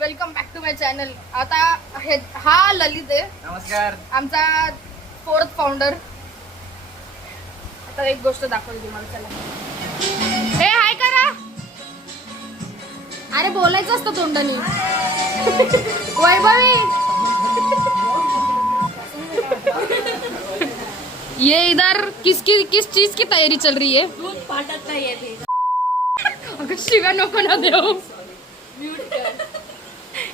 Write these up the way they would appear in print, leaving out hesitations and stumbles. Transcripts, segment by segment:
Welcome back to my channel. आता हा ललित आहे. नमस्कार. आमचा 4th फाउंडर. आता एक गोष्ट दाखवली तुम्हाला. चला हे हाय करा. अरे बोलायचं असतं तोंडानी. वैभवी ये इधर किस चीज की तैयारी चल रही है? दूध फाटत नाहीये ते. अगं शिव्या नको ना देऊ.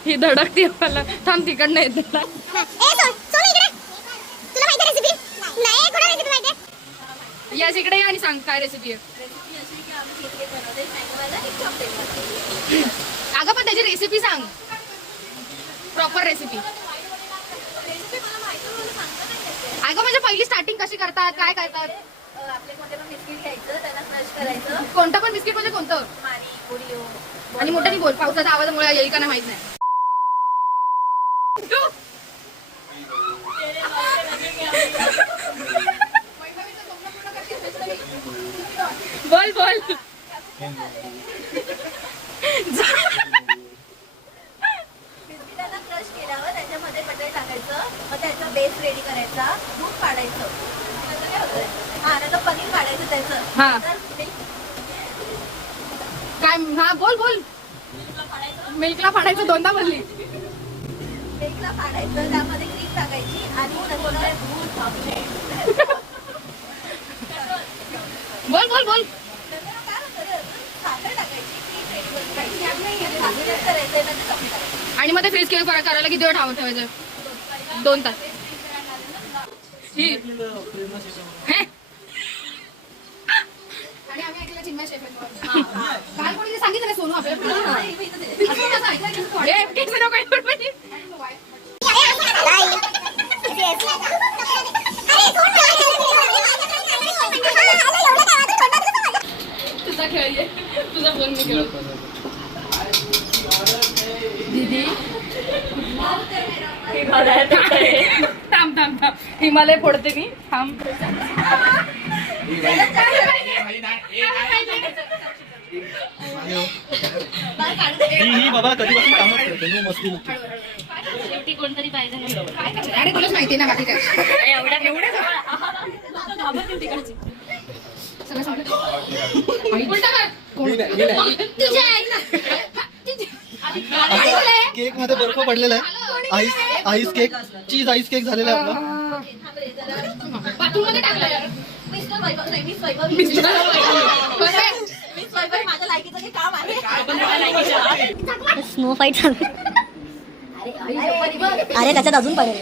ही धडकती मला. थांब तिकडनं येते ना. याच इकडे या आणि सांग काय रेसिपी आहे. अगं पण त्याची रेसिपी सांग. Proper recipe. अगं म्हणजे पहिली स्टार्टिंग कशी करतात, काय करतात? आपले कोणते पण बिस्किट घ्यायचं, त्याला क्रश करायचं. कोणतं पण बिस्किट म्हणजे कोणतं? मारी, ओरिओ. आणि मोठ्याने बोल, पावसाचा आवाजामुळे येईल का नाही माहित नाही. बोल बोल. बिस्किटाला क्रश केल्यावर त्याच्यामध्ये बटर टाकायचं, मग त्याचा बेस रेडी करायचा, दूध पाडायचं. त्याचं काय होतं? हा, नंतर पनीर पाडायचं त्याचं. हा. तर काय? हा बोल बोल. मिल्कला फाडायचं. दोनदा बोलली. मिल्कला पाडायचं, त्यामध्ये क्रीम टाकायची आणि नंतर दूध टाकायचं. बोल बोल बोल. नंतर काय होतं? साखर टाकायची, क्रीम रेडी करायची आणि साखर करायचं, नंतर चॉकलेट टाकायचं. आणि मग ते फ्रीज केक करायला किती वेळ ठेवायचं? 2 तास. ही हे? आणि आम्ही ऐकलं चिन्मय शेफ आहे. काल कोणी सांगितलं ना सोनू आपल्याला. तुझा खेळ आहे. तुझा फोन मी खेळ. दीदी थांब थांब थांब. हिमालय फोडते मी. थांब. ही बाबा कधीपासून कामच करते मी मस्ती नसते. शेवटी कोणतरी पाहिजे. काय करणार? अरे तुलाच माहिती ना बाकी काय. सगळं संपलं. उलटा कर. मी नाही. तुझ्या आई ना. केक मध्ये बर्फ पडलेला आहे. आईस केक, चीज आईस केक झालेला आहे आपला. बाथरूम मध्ये टाकलं यार. मिस्टर वैभव नाही, मिस वैभव. मिस वैभव माझ्या लायकीचं जे काम आहे. स्नो फाईट चालू. अरे त्याच्यात अजून पडेल.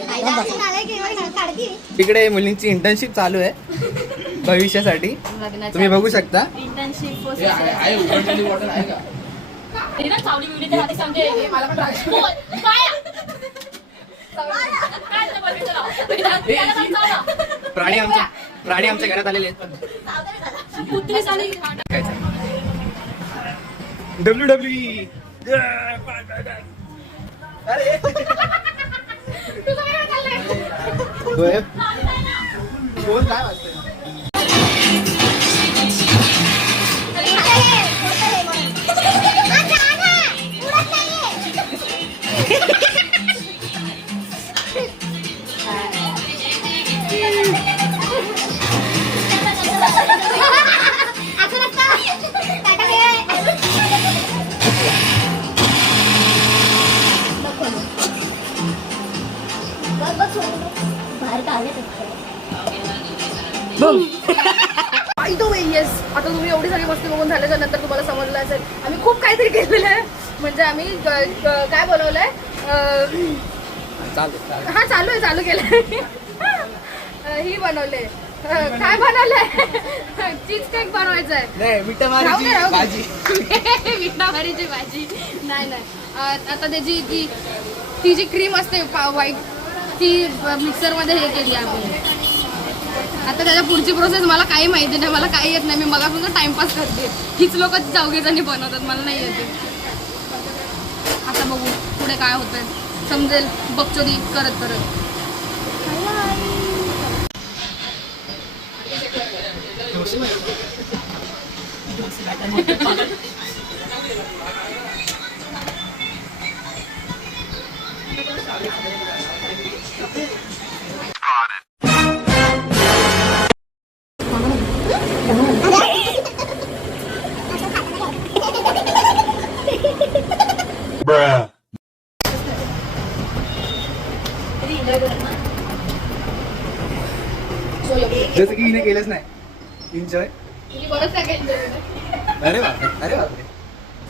इकडे मुलींची इंटर्नशिप चालू आहे भविष्यासाठी. तुम्ही बघू शकता. इंटर्नशिप प्राणी आमच्या घरात आलेले आहेत. WWE. अरे बोल काय वाटतंय? By the way yes. आता तुम्ही एवढी सगळी मस्ती बघून झाल्याच्या नंतर तुम्हाला समजलं असेल आम्ही खूप काहीतरी केलेलं आहे. म्हणजे आम्ही काय बनवलंय. हा चालू केलंय. ही बनवले. काय बनवलंय? चीज केक बनवायचा आहे. विटामारीची भाजी. नाही आता त्याची ती जी क्रीम असते व्हाईट ती मिक्सर मध्ये हे केली आपण. आता त्याच्या पुढची प्रोसेस मला काही माहिती नाही. मला काही येत नाही. मी मगापासून टाइमपास करते. हीच लोक चौघेजणी बनवतात. मला नाही येते. आता बघू पुढे काय होतंय. समजेल बकचोदी करत करत. जसं की हिने केलंच नाही एन्जॉय. बरंच काय enjoy केलं. अरे बापरे, अरे बापरे.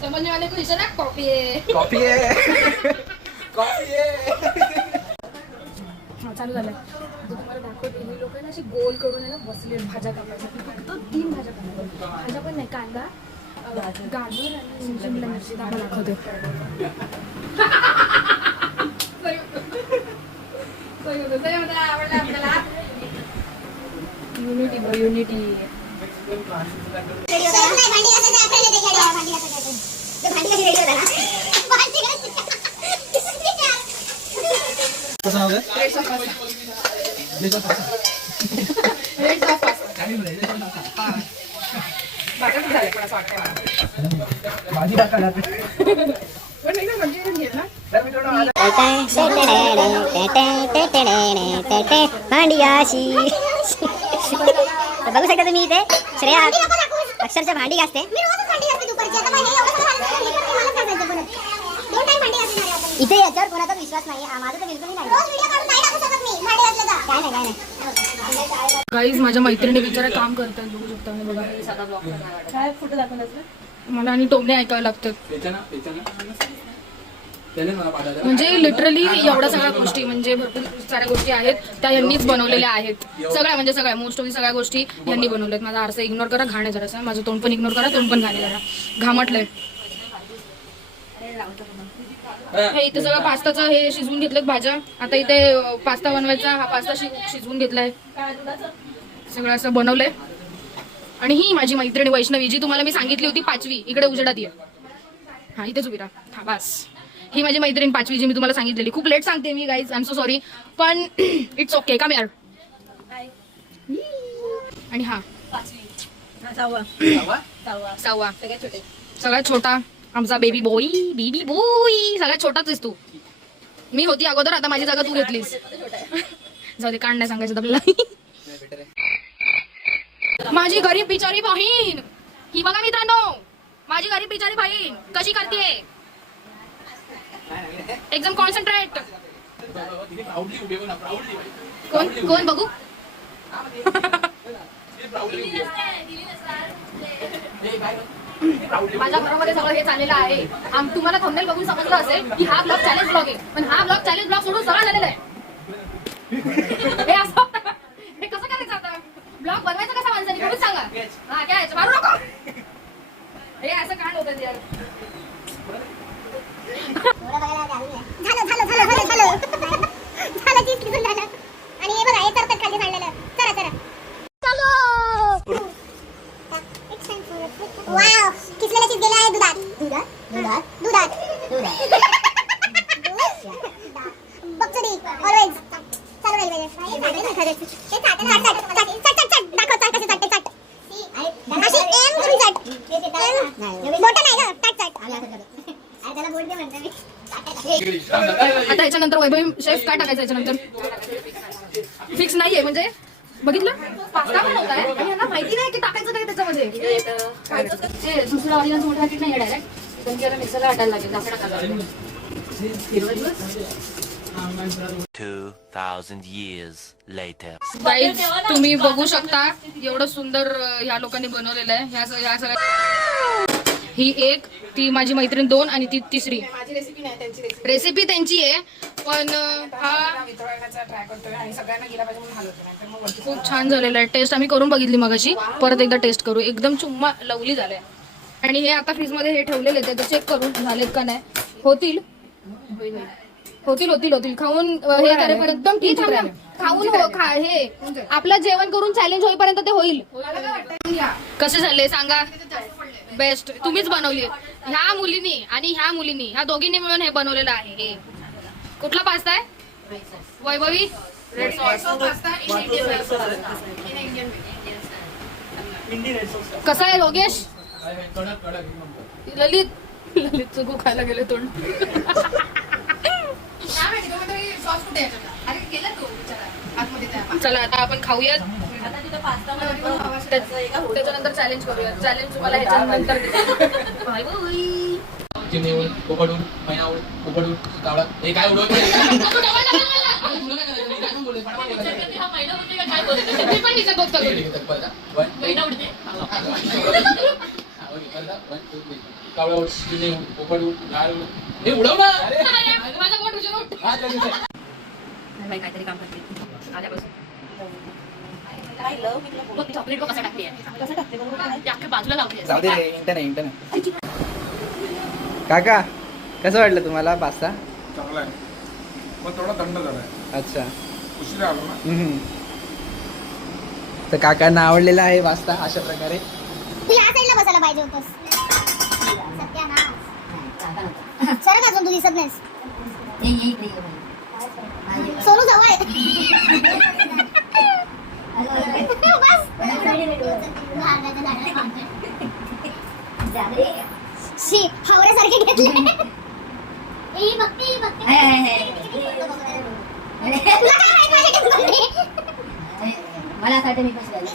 समजने वाले को इशारा कॉफी आहे. कॉफी आहे, कॉफी आहे. चालू झालंय. तुम्हाला दाखवते ही लोक ना अशी गोल करून आहे ना बसले भाज्या कापायच्या. फक्त 3 भाज्या कापतात. भाज्या पण नाही, कांदा, गाजर आणि शिमला मिरची दाखवते. आवडला आपल्याला. Unity bro, unity. कसं नाव आहे? Reds of pasta. भाज्या झाले पण असं वाटतंय मला. भाजी टाकायला पण नाही ना मंचुरियन घेत ना. भांडियाशी बघू शकता तुम्ही इथे श्रेया अक्षरशः भांडी घासते. इथे याच्यावर कोणाचा विश्वास नाही. माझा तर बिलकुल नाही. काय नाही. गाईज माझ्या मैत्रिणी बिचारा काम करतात. बघू शकता मी बघा. काय फोटो दाखवला मला आणि टोमणे ऐकावे लागतात. म्हणजे लिटरली एवढ्या सगळ्या गोष्टी म्हणजे भरपूर साऱ्या गोष्टी आहेत त्या यांनीच बनवलेल्या आहेत. सगळ्या म्हणजे सगळ्या मोस्ट ऑफ सगळ्या गोष्टी यांनी बनवल्यात. माझा आरसा इग्नोर करा, घाण आहे जरासं. माझं तोंड पण इग्नोर करा, तोंड पण घाणे जरा घामटलंय. हे इथे सगळं पास्ताचं हे शिजवून घेतलेत भाज्या. आता इथे पास्ता बनवायचा. हा पास्ता शिजवून घेतलाय. सगळं असं बनवलंय. आणि ही माझी मैत्रिणी वैष्णवी जी तुम्हाला मी सांगितली होती 5वी, इकडे उजेडात ये. हा इथेच उभी राहा. हा बस. ही माझी मैत्रीण 5वी जी मी तुम्हाला सांगितलेली. खूप लेट सांगते मी guys, I am so sorry, पण इट्स ओके. कम यार. आणि हा 6वा सगळ्यात छोटा आमचा बेबी बॉय. सगळ्यात छोटाच आहेस तू. मी होती अगोदर, आता माझी जागा तू घेतलीस. जाऊ दे, काढ नाही सांगायचं आपल्याला. माझी गरीब बिचारी बहीण ही बघा मित्रांनो. माझी गरीब बिचारी बहीण कशी करते एकदम कॉन्सन्ट्रेट. कोण बघू. माझ्या घरामध्ये सगळं हे चाललेलं आहे. तुम्हाला थंबनेल बघून समजलं असेल की हा ब्लॉग चॅलेंज ब्लॉग आहे, पण हा ब्लॉग चॅलेंज ब्लॉग सोडून सरळ झालेला आहे. हे असं हे कसं करायचं आता. ब्लॉग बनवायचा कसा माणसाने तुम्हीच सांगा. हा काय मारू नको. हे असं काय होतं यार. आणि हे बघा हे तर खाली सांडलेलं. चला वाव किसलेला चीज गेला आहे दुधात. बघतो ऑलवेज चालू राहील पाहिजे. आता याच्यानंतर वैभवी शेफ काय टाकायचं याच्यानंतर फिक्स नाहीये. म्हणजे बघितलं पास्ता बनवताय आणि यांना माहिती नाही की टाकायचं काय त्याच्यामध्ये. दुसरा ऑडियन्स मोठा नाही डायरेक्ट त्यांची मिक्सरला वाटायला लागेल. जास्त टाकायला 2000 years later. गाईज तुम्ही बघू शकता एवढं सुंदर ह्या लोकांनी बनवलेलं आहे. ह्या सगळ्या ही एक, ती माझी मैत्रीण 2 आणि ती तिसरी. रेसिपी त्यांची आहे पण हा खूप छान झालेला आहे. टेस्ट आम्ही करून बघितली मगाशी. परत एकदा टेस्ट करू. एकदम चुम्मा लवली झालाय. आणि हे आता फ्रीज मध्ये हे ठेवलेले ते चेक करून झालेत का नाही. होतील खाऊन हे करेपर्यंत एकदम ठीक. खाऊन हे आपलं जेवण करून चॅलेंज होईपर्यंत ते होईल. कसे झाले सांगा. बेस्ट. तुम्हीच बनवली. ह्या मुलीनी आणि ह्या मुलीनी ह्या दोघींनी मिळून हे बनवलेलं आहे. हे कुठला पास्ता आहे वैभवी. रेड सॉस पास्ता कसा आहे योगेश. ललित चुकू खायला गेले तोंड. सॉस कुठे आहे? अरे केलं तू आतमध्ये त्या. चला आता आपण खाऊयात. आता तिथं पास्ता त्याच्यानंतर चॅलेंज करूया. चॅलेंज तुम्हाला ह्याच्यानंतर देते. Bye bye. चिमणीवर पोपटून मैनावर पोपटून कावळा हे काय उडवत मी पण तिचं बघतो. कावळा उड चिमणी उड पोपट उड गाळ उड हे उडव ना. माझा बोट उचलून. काहीतरी काम करते आल्यापासून काय लव मी तुला बोलते. चॉकलेट बघ कसं टाकते. कसं टाकते बरोबर ते अख्ख्या बाजूला लावते. जाऊ दे रे, इंटरनेट काका कसं वाटलं तुम्हाला पास्ता? चांगला आहे पण थोडा थंड झालाय. अच्छा. उशिरा आलो ना. तर काकांना आवडलेला आहे पास्ता अशा प्रकारे. तू या साईडला बसायला पाहिजे होतस. सरक अजून तू दिसत नाहीस. सोनू जवळ आहे. शी हावऱ्यासारखे घेतले. तुला काय माहित माझी टिप्पणी? मला असं वाटतं मी कशी झाली.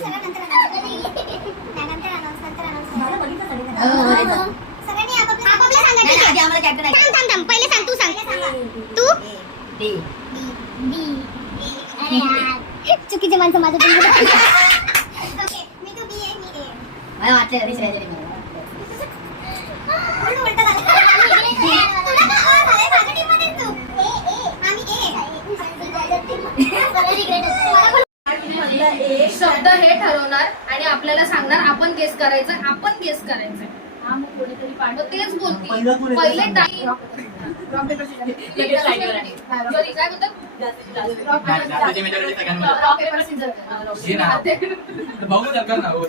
सगळ्यांनी आपापल्या सांगायचं. आम्हाला कॅप्टन थांब थांब पहिले सांग. तू सांग. तू बी. अरे यार चुकीचे माणसं माझं तुम्ही. ओके मी तू बी आहे मी ए. मला वाटलं रिच राहिलेली मला. कोण उलटं झालं? तुला का ओळख झालंय? माझ्या टीममध्ये तू. आम्ही ए. शब्द हे ठरवणार आणि आपल्याला सांगणार. आपण गेस करायचं. आपण गेस करायचं. तेच बोलते पहिले टाइम. काय बोलतात? बघू दरकार ना रॉक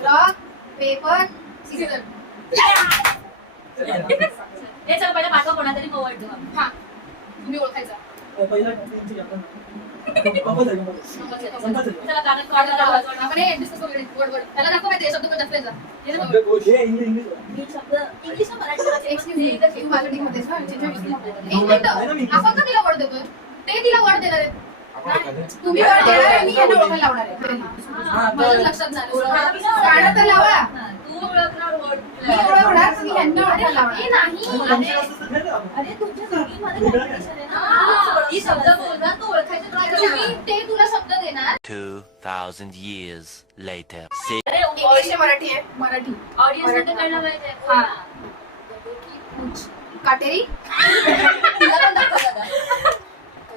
पेपर सिजर. हे चल पहिले पाठवा कोणातरी ओळखतो. हा तुम्ही ओळखायचा. चला कागद काढला आपण हे डिस्कस करू. वर्ड वर्ड त्याला दाखव माहिती शब्द पण जास्त यायचा. शब्द इंग्लिश मराठी एक्सक्यूज मी तू माझ्या टीम मध्ये आपण का तिला वर्ड देतोय? ते तिला वर्ड देणार आहेत. तुम्ही वर्ड देणार आहे, मी यांना ओळखायला लावणार आहे. माझं लक्षात नाही. गाणं तर लावा. तू ओळखणार word. मी ओळखणार मी यांना ओळखायला लावणार. नाही अरे तुमच्या दोघींमध्ये competition आहे ना. ही शब्द बोलणार तू ओळखायचं try कर. तुम्ही ते तुला शब्द देणार. 2,000 years later. अरे इंग्लिश आहे मराठी आहे. मराठी ऑडियन्स कळलं पाहिजे. हा काटेरी. तिला पण दाखव दादा.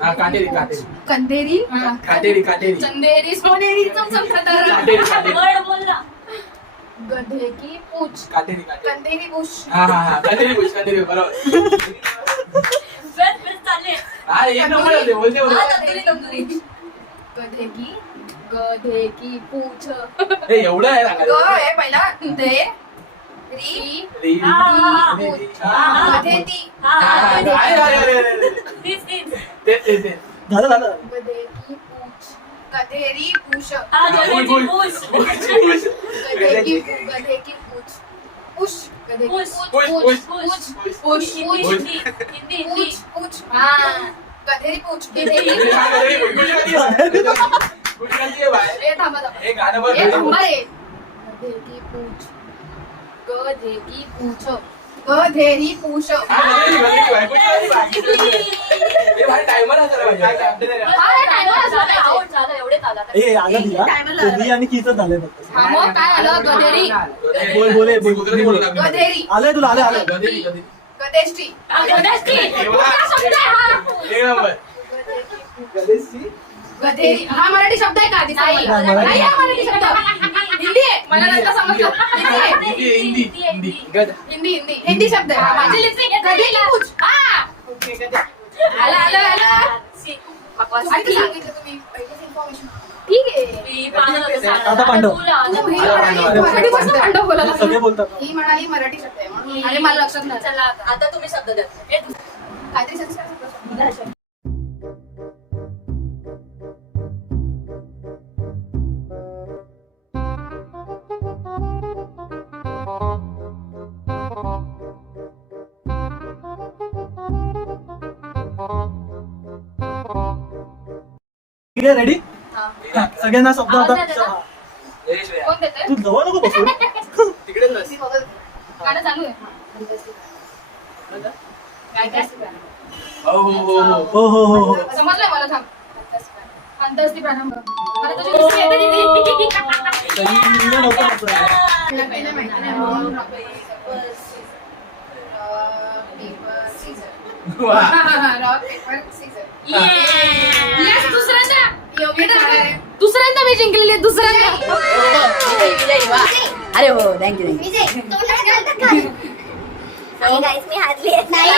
हा काटेरी काटेरी कंदेरी. काटेरी काटेरी चंदेरी सोनेरी चमचम काटेरी काटेरी Word बोल ना. गधे की पूछ. काटेरी काटेरी कंदेरी पूछ. हा हा हा काटेरी पुष काटेरी बरोबर. वेळ चालले. हा एक नंबर आले बोलते हा, बोलते. तंदुरी तंदुरी. गधे की पूछ. हे एवढं आहे ग सांगायचं. आहे पहिला. दे री री- हा, हा, हा. पूछ. हा, हा. गधे ती. हा, हा, अरे, अरे, अरे, अरे. तीच तीच. ते. गधे की पूछ. गधेरी पूछ. हा, गधे की पूछ. गधे की पूछ. पुश. गधे की पूछ. पूछ. पुष पूछ. पुष हिंदी पूछ. हिंदी हिंदी हिंदी. पूछ. पूछ. हा गधेरी पूछ. गधेरी हे काय करे? गुजराती आहे बाहेर. ए थांबा थांबा. हे गाणं बघ. ए थांबा रे. गधे की पूछ. गधे की पूछ. गधेरी पूछ. हा, गधेरी बाहेर. गुजराती बाहेर. हे बाहेर टायमर असायला पाहिजे. काय काय update आहे का? हा, timer असला झालं, पाहिजे. out झालं, एवढे झालं आता. ए आला दिला बी आणि कीच झालंय फक्त. हा मग काय आलं? गधेरी. बोल बोल बोल गुजराती बोलू लागले. गधेरी. आलंय तुला आलंय आलंय. गधेरी गधेरी. गधेष्टी. हा, गधेष्टी. एवढा शब्द आहे हा. एक नंबर. गधेरी हा मराठी शब्द आहे का आधी? नाही, नाही हा मराठी शब्द. हिंदी आहे. मला नंतर समजलं. हिंदी आहे. हिंदी हिंदी गध हिंदी शब्द आहे. माझी लिपस्टिक आहे. गधे की पूछ. हा ओके गधे की पूछ. आला. सी. बकवास. आणि सांगितलं तुम्ही पहिलेच इन्फॉर्मेशन. ठीक आहे. मी पाहत होते सारं. आता पांडव. तुला. तू ही म्हणाली मराठी भाषा पांडव बोलायला सगळे बोलतात. ही म्हणाली मराठी शब्द आहे म्हणून. आणि मला लक्षात नाही. चला आता तुम्ही शब्द द्या. ए, काहीतरी शब्द. ओके रेडी सगळ्यांना शब्द आवाज आता नाही देणार? कोण देतंय? तू जवळ नको बसू तिकडेच बस. गाणं चालू आहे काय काय हो हो हो हो हो हो हो हो समजलंय मला थांब अंतस्ती प्रारंभ मला तुझी दुसरी येते दीदी. तरी लवकर बसू. माहिती नाही. वा. Yes, दुसऱ्यांदा मी जिंकलेली आहे, दुसऱ्यांदा. अरे हो थँक्यू विजय तोंडात घालतात का? आणि guys, मी हारली आहे. नाही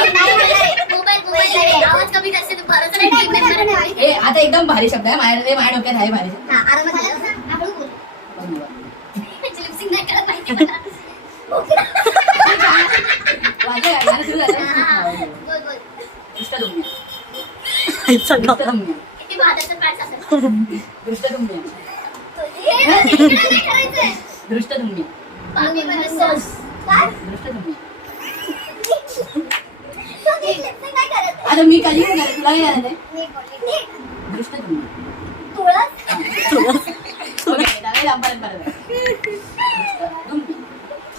मोबाईल आवाज कमी करते तू भरोसा नाही टीम मेंबर हे आता एकदम भारी शब्द आहे माझ्या डोक्यात आहे भारी हा आरामात झालं ना हळू बोल लिप सिंक नाही करत माहिती मला गाणं सुरू झालं. बोल बोल दृष्टदुम्य. किती बहादरचं पाठ असेल दृष्टदुम्य. करायचंय दृष्टदुम्य. पाणी मध्ये सॉस काय दृष्टदुम्य. तू नीट lip sync नाही करत आहे. आता मी कधी नाही करत, तुला काय झालं नीट बोल नीट दृष्टदुम्य. तुळस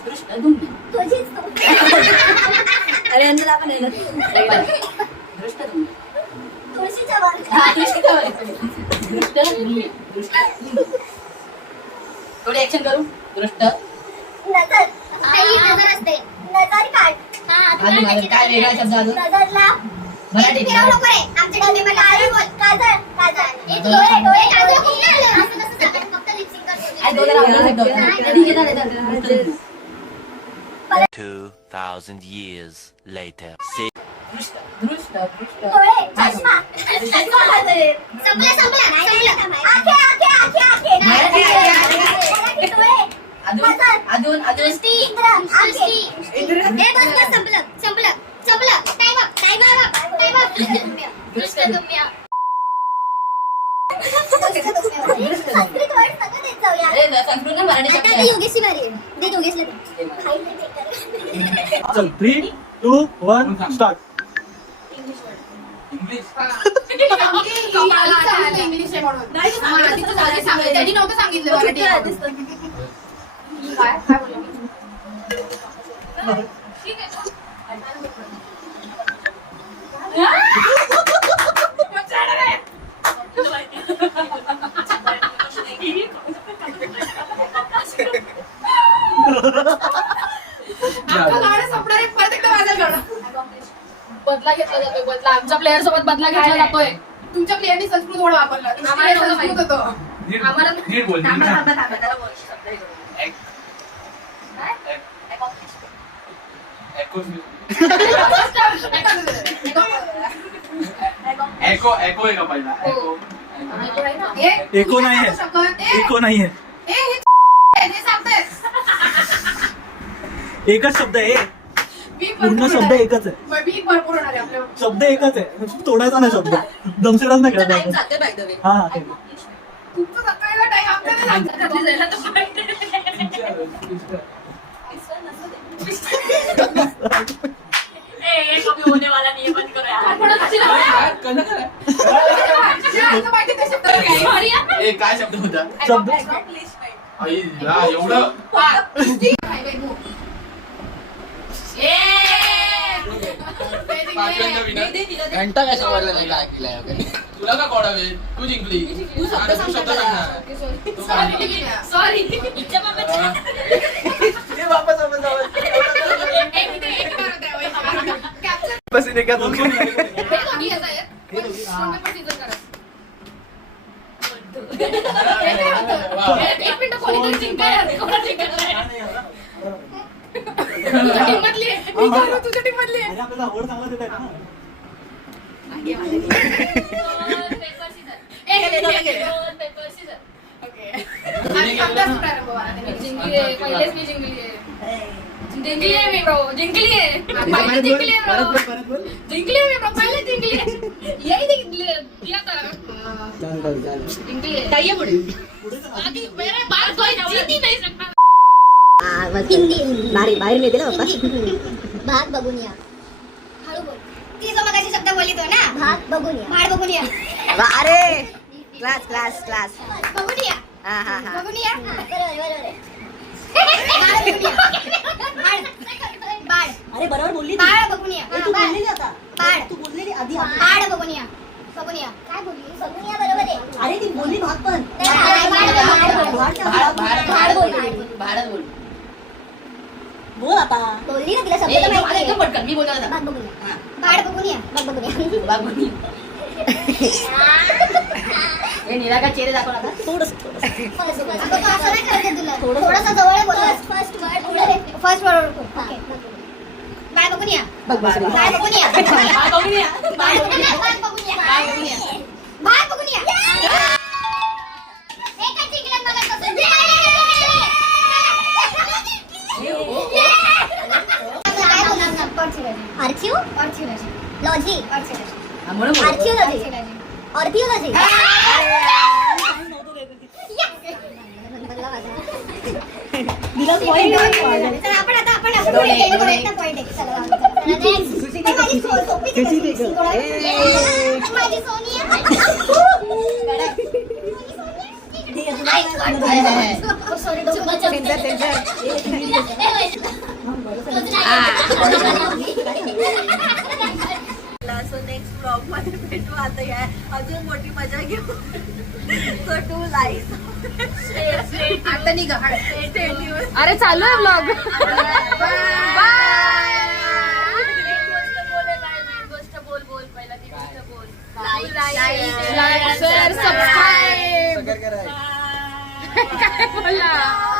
दृष्टदुम्य. तुझीच तू अरे अंदर आपण दृष्टदुम्य. तुळशीच्या वर दृष्टदुम्य. थोडी ऍक्शन करू. दृष्ट नजर काही नजर असते नजर काढ हा अजून माझं काय वेगळा शब्द अजून नजरला मराठी फिरव नको रे आमच्या डोक्यामध्ये काय बोल काजळ काजळ डोळे डोळे काजळ खूप नाही आलं असं कसं सांगायचं फक्त लिप सिंक कर काय दोघं राहून शब्द होता. ठीक आहे, चालेल, चालेल. 2,000 years later. दृष्ट दृष्ट डोळे चष्मा चष्मा काजळ संपला संपला आखे आखे आखे आखे मराठी डोळे अजून अजून अजून दृष्टी इंद्र आखे हे बस बस संपलं संपलं संपलं टाइम अप टाइम अप दृष्टदुम्य संस्कृत वर्ड सगळं देत जाऊया अरे संस्कृत ना मराठी शब्द आता आहे. योगेशची बारी आहे दे योगेशला दे चल 3 2 1 स्टार्ट इंग्लिश इंग्लिश आहे म्हणून आधीच आधी सांगितलं त्यांनी नव्हतं सांगितलं मराठी आहे म्हणून. काय काय बोलले मी? ठीक आहे अख्खं गाणं संपणार आहे, परत एकदा वाजायला लावणार. बदला घेतला जातोय बदला आमच्या प्लेअर सोबत बदला घेतला जातोय तुमच्या प्लेअरनी संस्कृत वर्ड वापरला आम्हाला संस्कृत होतं नीट आम्हाला नीट बोल नीट बोल. एक- एको एको आहे का पहिला एको एको नाही आहे एको नाही आहे एकच शब्द आहे पूर्ण शब्द एकच आहे भरपूर होणार आहे आपल्या शब्द एकच आहे तोडायचा नाही शब्द दमशेराच नाही करायचा आपण. हा हा ठीक आहे. तुमचं सकाळीला टाइम आपल्याला सांगितलं जायला तर काय शब्द होता शब्द आई ला, एवढं पाचव्यांदा winner. घंटा काय समजला नाही काय केलंय वगैरे. तुला का कोडावे तू जिंकली तू शब्द सांगणार तू काय सॉरी बस एका दोन एक मिनिट कोणी जिंकायला तुझ्या टीममधली आहे. मी करू तुझ्या टीममधली आहे. अरे आपल्याला आवड चांगला देत आहे ना पहिलेच मी जिंकली आहे जिंकली आहे मी ब्रो जिंकली आहे पहिले जिंकली आहे ब्रो जिंकली आहे मी ब्रो पहिले जिंकली आहे यही जिंकली आहे या तर जिंकली आहे ताईया पुढे आधी मेरे बाल कोई जीत ही नहीं सकता हिंदी बाहेर बाहेर मिळते ना पप्पा. भाग बघून या हळू बोल ती जो मगाशी शब्द बोलली तो ना भाग बघून या भाड बघून या अरे क्लास क्लास क्लास बघून या हा हा हा बघून या बाळ अरे बरोबर बोलली बाळ बघून या तू बोललेली आता बाळ तू बोललेली आधी बाळ बघून या काय बोलली बघून या बरोबर आहे अरे ती बोलली भाग पण बोल आता बोलली ना तिला शब्द तर माहिती आहे. पटकन मी बोलणार बाळ बघून या बाळ बघून या बघून या हे निराकार चेहरे दाखव नका थोडस अगं, तू असं नाही करायचं तुला थोडंसं जवळ बोल फर्स्ट वर्ड ओके बाळ बघून या बघ बघ बाळ बघून या बाळ बघून या. बाळ बघून या बाळ बघून या बाळ बघून या. बाळ बघून या एकच जिंकलं मला कसं काय बोलणार आर्थिव लॉजी हा, म्हणून बोलतो. आर्थिओलॉजी आपण पुढे गेलो बघूया पॉइंट आहे चला माझी सोनिया सो नेक्स्ट ब्लॉग मध्ये भेटू आता या अजून मोठी मजा घेऊ सो टू लाईफ आता निघा अरे चालू आहे ब्लॉग लाईक शेअर सबस्क्राईब काय बोला